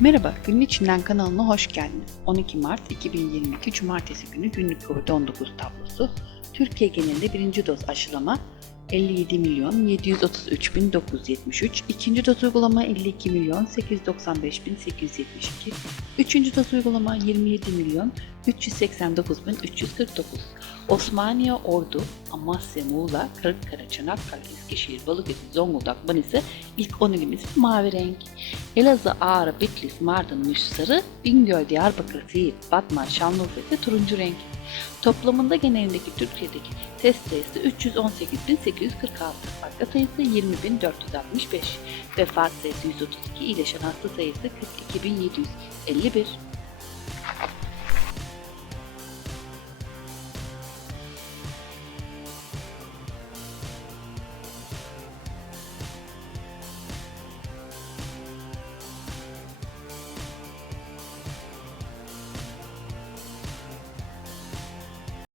Merhaba, Günün İçinden kanalına hoş geldiniz. 12 Mart 2022 Cumartesi günü günlük COVID-19 tablosu. Türkiye genelinde birinci doz aşılama 57 milyon 733 bin 973, ikinci doz uygulama 52 milyon 895 bin 872, üçüncü doz uygulama 27 milyon 389 bin 349. Osmaniye, Ordu, Amasya, Muğla, Kırıkkale, Çanakkale, Eskişehir, Balıkesir, Zonguldak, Manisa ilk 10 ilimiz mavi renk. Elazığ, Ağrı, Bitlis, Mardin, Muş sarı, Bingöl, Diyarbakır, Siirt, Batman, Şanlıurfa ise turuncu renk. Toplamında genelindeki Türkiye'deki test sayısı 318.846, vaka sayısı 20.465, vefat sayısı 132, iyileşen hasta sayısı 42.751.